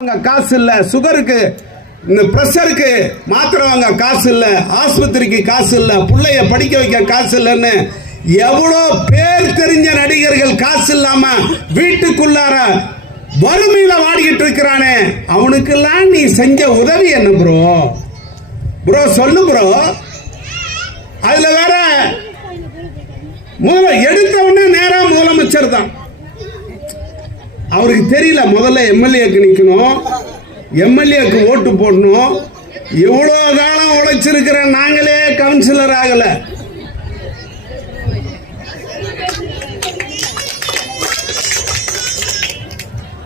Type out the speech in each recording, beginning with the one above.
காசு இல்ல, சுகருக்கு பிரஷருக்கு மாத்திரை வாங்க காசு இல்ல, ஆஸ்பத்திரிக்கு காசு இல்ல, பிள்ளைய படிக்க வைக்க காசு இல்லன்னு எவ்வளோ பேர் தெரிஞ்ச நடிகர்கள் காசு இல்லாம வீட்டுக்குள்ளார வறுமையில வாடிக்கிட்டு இருக்கிறானே, அவனுக்கெல்லாம் நீ செஞ்ச உதவி என்ன ப்ரோ? ப்ரோ சொல்லு ப்ரோ. அதுல வேற எடுத்த உடனே நேரா முதலமைச்சர் தான். அவருக்கு தெரியல முதல்ல எம்எல்ஏக்கு நிக்கணும், எம்எல்ஏக்கு ஓட்டு போடணும். இவ்வளவு காலம் உழைச்சிருக்கிற நாங்களே கவுன்சிலர் ஆகல.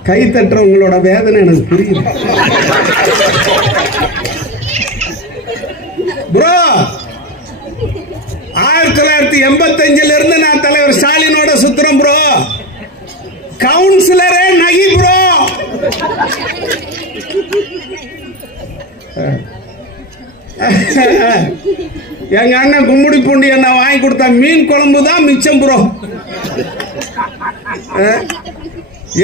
கை தட்டுறவங்களோட வேதனை எனக்கு புரியுது ப்ரோ. 1985 இருந்து நான் தலைவர் ஸ்டாலினோட சுத்துறேன் ப்ரோ. கவுன்சிலரே நகி ப்ரோ. எங்க அண்ணன் கும்முடி பூண்டி என்ன வாங்கி கொடுத்த மீன் குழம்பு தான் மிச்சம் ப்ரோ.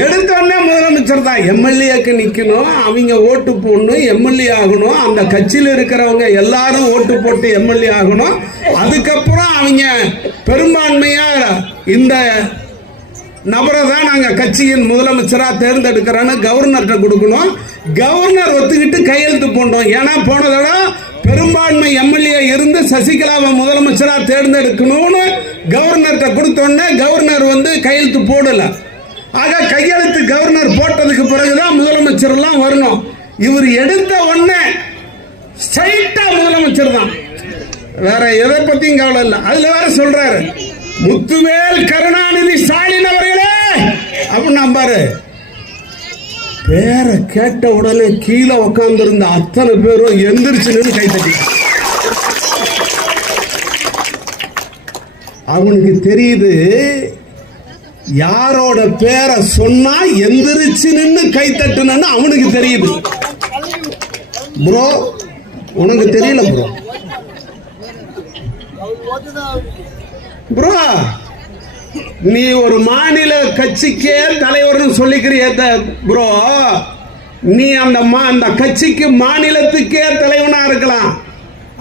எடுத்த உடனே முதலமைச்சர் தான். எம்எல்ஏக்கு நிக்கணும், அவங்க ஓட்டு போடணும், எம்எல்ஏ ஆகணும், அந்த கட்சியில் இருக்கிறவங்க எல்லாரும் ஓட்டு போட்டு எம்எல்ஏ ஆகணும். அதுக்கப்புறம் அவங்க பெரும்பான்மையா இந்த நபரை தான் நாங்க கட்சியின் முதலமைச்சரா தேர்ந்தெடுக்கிறோன்னு கவர்னர்கிட்ட கொடுக்கணும். கவர்னர் ஒத்துக்கிட்டு கையெழுத்து போட்டோம். ஏன்னா போன தடவை பெரும்பான்மை எம்எல்ஏ இருந்து சசிகலாவை முதலமைச்சரா தேர்ந்தெடுக்கணும்னு கவர்னர்கிட்ட கொடுத்தோன்னே கவர்னர் கையெழுத்து போடல. ஆக கையெழுத்து கவர்னர் போட்டதுக்கு பிறகுதான் முதலமைச்சர் எல்லாம் வரணும். இவர் எடுத்த உடனே ஸ்ட்ரைட்டா முதலமைச்சர் தான், வேற எதை பத்தியும் கவலை இல்லை. அதுல வேற சொல்றாரு, முத்துவேல் கருணாநிதி ஸ்டாலின் அவர்களே அப்படின்னு நம்பாரு. பேரை கேட்ட உடனே கீழே உட்கார்ந்து இருந்த அத்தனை பேரும் எந்திரிச்சு நின்று கை தட்டி. அவனுக்கு தெரியுது யாரோட பேரை சொன்னா எந்திரிச்சு நின்று கை தட்டுனு அவனுக்கு தெரியுது ப்ரோ. உனக்கு தெரியல ப்ரோ. ப்ரோ நீ ஒரு மாநில கட்சிக்கே தலைவர்னு சொல்லிக்கிறிய ப்ரோ. நீ அந்த கட்சிக்கு மாநிலத்துக்கே தலைவனா இருக்கலாம்.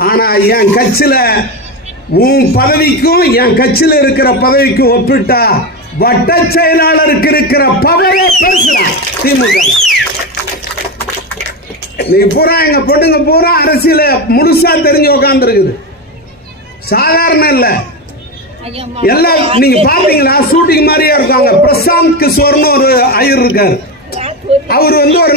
ஆனா என் கட்சியில உன் பதவிக்கும் என் கட்சியில இருக்கிற பதவிக்கும் ஒப்பிட்டா வட்ட செயலாளருக்கு இருக்கிற பவரே பெருசுதான் திமுக. நீ பூரா எங்க பொண்ணுங்க பூரா அரசியல முழுசா தெரிஞ்சு உட்கார்ந்து இருக்குது. சாதாரண இல்ல. எல்லாம் நீங்க பாத்தீங்களா, ஷூட்டிங் மாதிரியே இருக்காங்க. பிரசாந்த் கிஷோர்னு ஒரு ஐயர் இருக்காரு. அவர் ஒரு